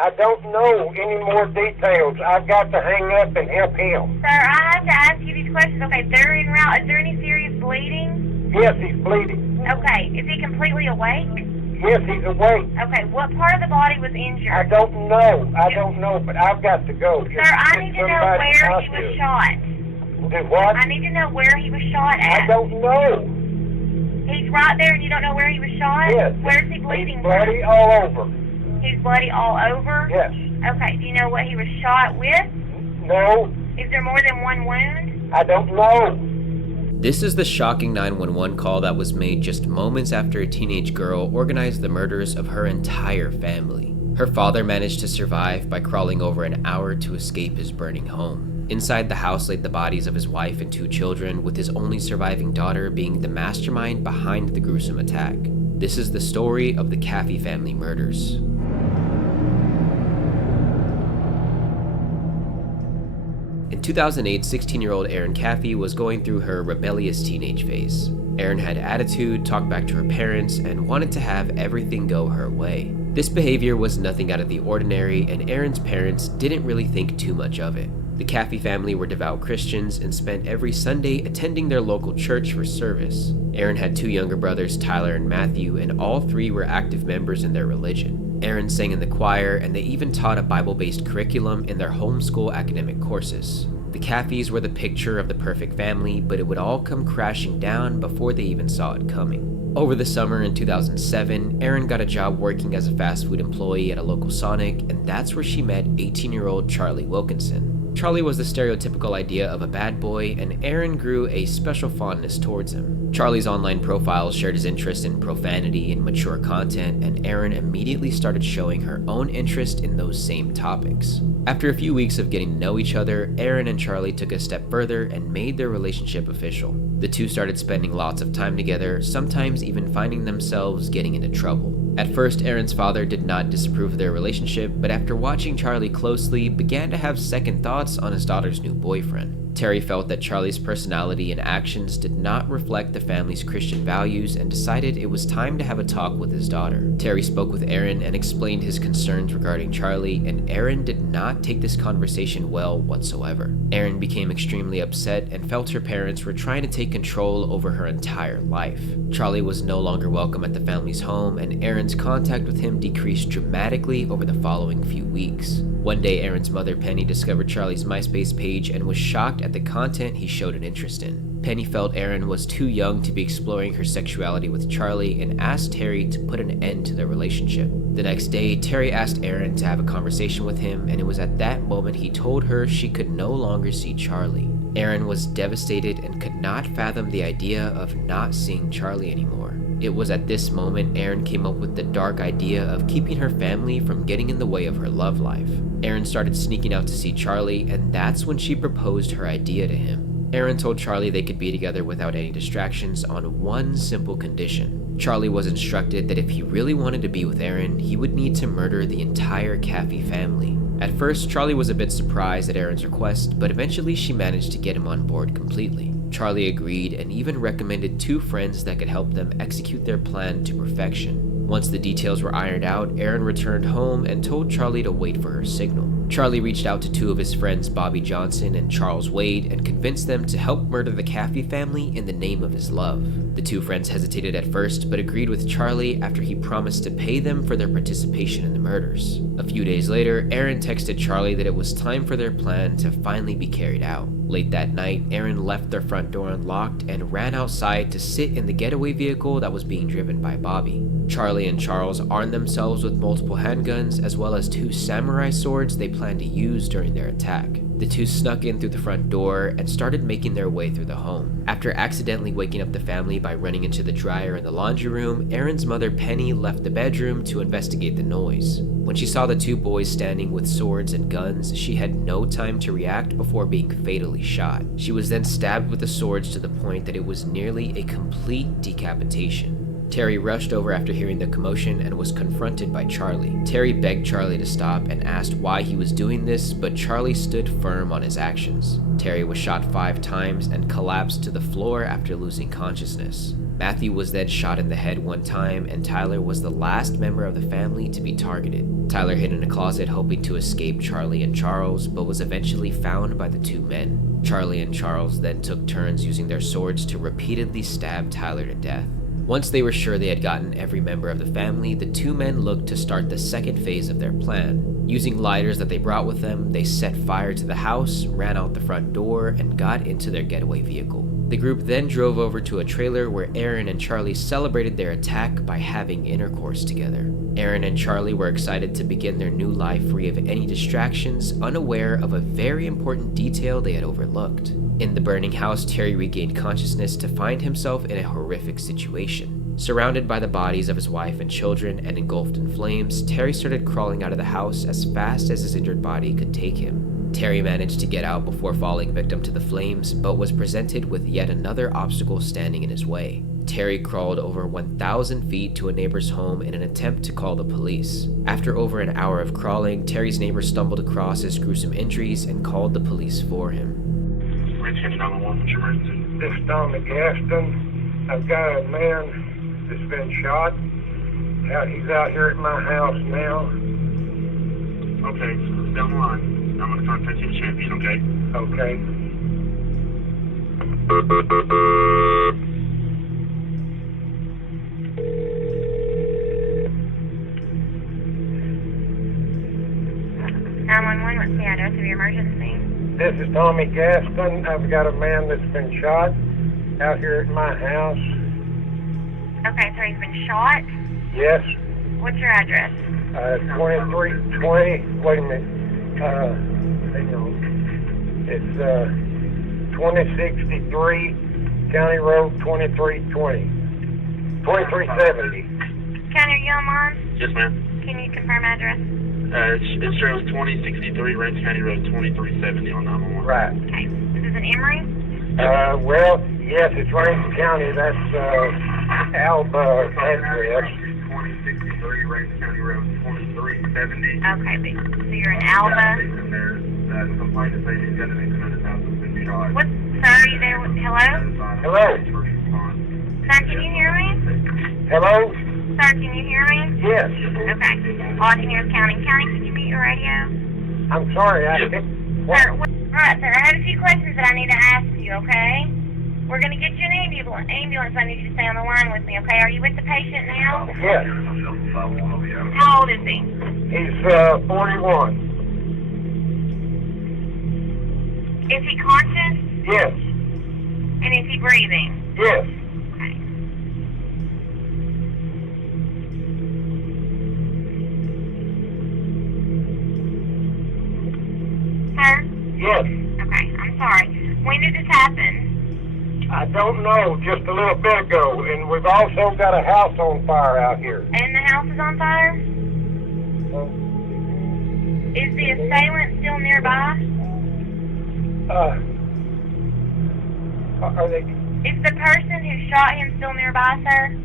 I don't know any more details. I've got to hang up and help him. Sir, I have to ask you these questions. Okay, they're en route. Is there any serious bleeding? Yes, he's bleeding. Okay, is he completely awake? Yes, he's awake. Okay, what part of the body was injured? I don't know, but I've got to go. Sir, I need to know where he was shot. Do what? I need to know where he was shot at. I don't know. He's right there and you don't know where he was shot? Yes. Where's he bleeding He's bloody all over. He's bloody all over? Yes. Okay, do you know what he was shot with? No. Is there more than one wound? I don't know. This is the shocking 911 call that was made just moments after a teenage girl organized the murders of her entire family. Her father managed to survive by crawling over an hour to escape his burning home. Inside the house laid the bodies of his wife and 2 children, with his only surviving daughter being the mastermind behind the gruesome attack. This is the story of the Caffey family murders. In 2008, 16-year-old Erin Caffey was going through her rebellious teenage phase. Erin had attitude, talked back to her parents, and wanted to have everything go her way. This behavior was nothing out of the ordinary, and Erin's parents didn't really think too much of it. The Caffey family were devout Christians and spent every Sunday attending their local church for service. Erin had 2 younger brothers, Tyler and Matthew, and all 3 were active members in their religion. Erin sang in the choir, and they even taught a Bible-based curriculum in their homeschool academic courses. The Caffeys were the picture of the perfect family, but it would all come crashing down before they even saw it coming. Over the summer in 2007, Erin got a job working as a fast food employee at a local Sonic, and that's where she met 18-year-old Charlie Wilkinson. Charlie was the stereotypical idea of a bad boy, and Erin grew a special fondness towards him. Charlie's online profile shared his interest in profanity and mature content, and Erin immediately started showing her own interest in those same topics. After a few weeks of getting to know each other, Erin and Charlie took a step further and made their relationship official. The 2 started spending lots of time together, sometimes even finding themselves getting into trouble. At first, Erin's father did not disapprove of their relationship, but after watching Charlie closely, began to have second thoughts on his daughter's new boyfriend. Terry felt that Charlie's personality and actions did not reflect the family's Christian values and decided it was time to have a talk with his daughter. Terry spoke with Erin and explained his concerns regarding Charlie, and Erin did not take this conversation well whatsoever. Erin became extremely upset and felt her parents were trying to take control over her entire life. Charlie was no longer welcome at the family's home, and Erin's contact with him decreased dramatically over the following few weeks. One day, Erin's mother, Penny, discovered Charlie's MySpace page and was shocked at the content he showed an interest in. Penny felt Erin was too young to be exploring her sexuality with Charlie and asked Terry to put an end to their relationship. The next day, Terry asked Erin to have a conversation with him, and it was at that moment he told her she could no longer see Charlie. Erin was devastated and could not fathom the idea of not seeing Charlie anymore. It was at this moment Erin came up with the dark idea of keeping her family from getting in the way of her love life. Erin started sneaking out to see Charlie, and that's when she proposed her idea to him. Erin told Charlie they could be together without any distractions on one simple condition. Charlie was instructed that if he really wanted to be with Erin, he would need to murder the entire Caffey family. At first, Charlie was a bit surprised at Erin's request, but eventually she managed to get him on board completely. Charlie agreed and even recommended 2 friends that could help them execute their plan to perfection. Once the details were ironed out, Erin returned home and told Charlie to wait for her signal. Charlie reached out to 2 of his friends, Bobby Johnson and Charles Wade, and convinced them to help murder the Caffey family in the name of his love. The 2 friends hesitated at first, but agreed with Charlie after he promised to pay them for their participation in the murders. A few days later, Erin texted Charlie that it was time for their plan to finally be carried out. Late that night, Erin left their front door unlocked and ran outside to sit in the getaway vehicle that was being driven by Bobby. Charlie and Charles armed themselves with multiple handguns as well as 2 samurai swords they planned to use during their attack. The 2 snuck in through the front door and started making their way through the home. After accidentally waking up the family by running into the dryer in the laundry room, Erin's mother, Penny, left the bedroom to investigate the noise. When she saw the 2 boys standing with swords and guns, she had no time to react before being fatally shot. She was then stabbed with the swords to the point that it was nearly a complete decapitation. Terry rushed over after hearing the commotion and was confronted by Charlie. Terry begged Charlie to stop and asked why he was doing this, but Charlie stood firm on his actions. Terry was shot 5 times and collapsed to the floor after losing consciousness. Matthew was then shot in the head 1 time, and Tyler was the last member of the family to be targeted. Tyler hid in a closet hoping to escape Charlie and Charles, but was eventually found by the 2 men. Charlie and Charles then took turns using their swords to repeatedly stab Tyler to death. Once they were sure they had gotten every member of the family, the 2 men looked to start the second phase of their plan. Using lighters that they brought with them, they set fire to the house, ran out the front door, and got into their getaway vehicle. The group then drove over to a trailer where Erin and Charlie celebrated their attack by having intercourse together. Erin and Charlie were excited to begin their new life free of any distractions, unaware of a very important detail they had overlooked. In the burning house, Terry regained consciousness to find himself in a horrific situation. Surrounded by the bodies of his wife and children and engulfed in flames, Terry started crawling out of the house as fast as his injured body could take him. Terry managed to get out before falling victim to the flames, but was presented with yet another obstacle standing in his way. Terry crawled over 1,000 feet to a neighbor's home in an attempt to call the police. After over an hour of crawling, Terry's neighbor stumbled across his gruesome injuries and called the police for him. This is Tommy Gaston. I've got a man that's been shot. He's out here at my house now. Okay, so down the line. I'm going to contact you, champion, okay? Okay. What's the address of your emergency? This is Tommy Gaston. I've got a man that's been shot out here at my house. Okay, so he's been shot? Yes. What's your address? 2320. Wait a minute. Hang on. It's 2063 County Road 2320. 2370. County, are you online? Yes, ma'am. Can you confirm address? It shows 2063 Ranch County Road 2370 on 911. Right. Okay. Is this an Emory? Well, yes, it's Range County. That's Alba address. 2063 Ranch County Road 2370. Okay, so you're in Alba. There's a complaint that says he's got an incident house that's been shot. What, sir, are you there? Hello? Hello? Sir, can you hear me? Hello? Sir, can you hear me? Yes. Okay. All I can hear is counting. Counting, can you mute your radio? I'm sorry, I Yep. Sir, alright, sir, I have a few questions that I need to ask you, okay? We're going to get you an ambulance. I need you to stay on the line with me, okay? Are you with the patient now? Yes. How old is he? He's 41. Is he conscious? Yes. And is he breathing? Yes. Okay. Sir? Yes. Okay, I'm sorry. When did this happen? I don't know, just a little bit ago. And we've also got a house on fire out here. And the house is on fire? Is the assailant still nearby? Are they? Is the person who shot him still nearby, sir?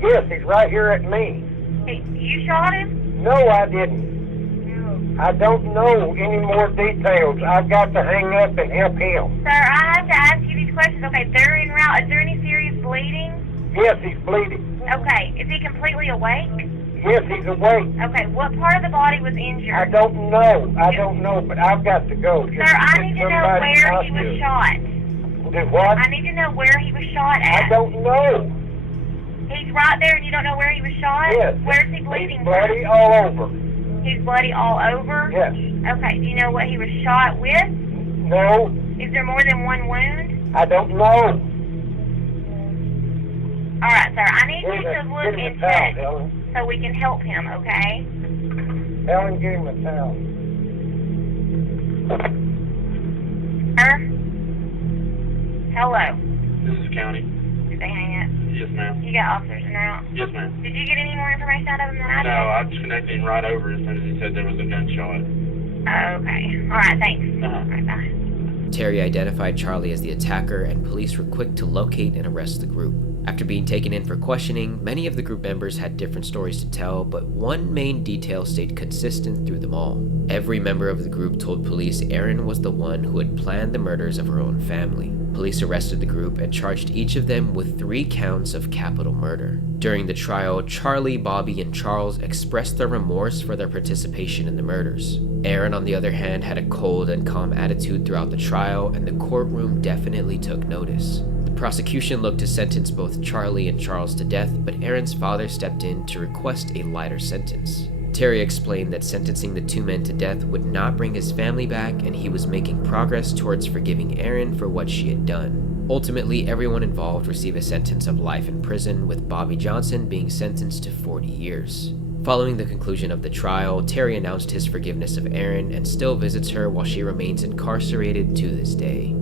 Yes, he's right here at me. You shot him? No, I didn't. I don't know any more details. I've got to hang up and help him. Sir, I have to ask you these questions. Okay, they're en route. Is there any serious bleeding? Yes, he's bleeding. Okay, is he completely awake? Yes, he's awake. Okay, what part of the body was injured? I don't know, but I've got to go. Sir, I need to know where he was shot. Do what? I need to know where he was shot at. I don't know. He's right there and you don't know where he was shot? Yes. Where's he bleeding He's bloody all over. He's bloody all over? Yes. Okay, do you know what he was shot with? No, Is there more than one wound? I don't know. Alright, sir, I need you to look Give him and a towel, check Helen. so we can help him, okay? Helen, give him a towel. Sir? Hello. This is county. Did they hang up? Yes, ma'am. You got officers in route? Yes, ma'am. Did you get any more information out of him than I did? No, I just connected him right over as soon as he said there was a gunshot. Okay. Alright, thanks. Uh-huh. Alright, bye. Terry identified Charlie as the attacker, and police were quick to locate and arrest the group. After being taken in for questioning, many of the group members had different stories to tell, but one main detail stayed consistent through them all. Every member of the group told police Erin was the one who had planned the murders of her own family. Police arrested the group and charged each of them with 3 counts of capital murder. During the trial, Charlie, Bobby, and Charles expressed their remorse for their participation in the murders. Erin, on the other hand, had a cold and calm attitude throughout the trial, and the courtroom definitely took notice. The prosecution looked to sentence both Charlie and Charles to death, but Erin's father stepped in to request a lighter sentence. Terry explained that sentencing the 2 men to death would not bring his family back, and he was making progress towards forgiving Erin for what she had done. Ultimately, everyone involved received a sentence of life in prison, with Bobby Johnson being sentenced to 40 years. Following the conclusion of the trial, Terry announced his forgiveness of Erin and still visits her while she remains incarcerated to this day.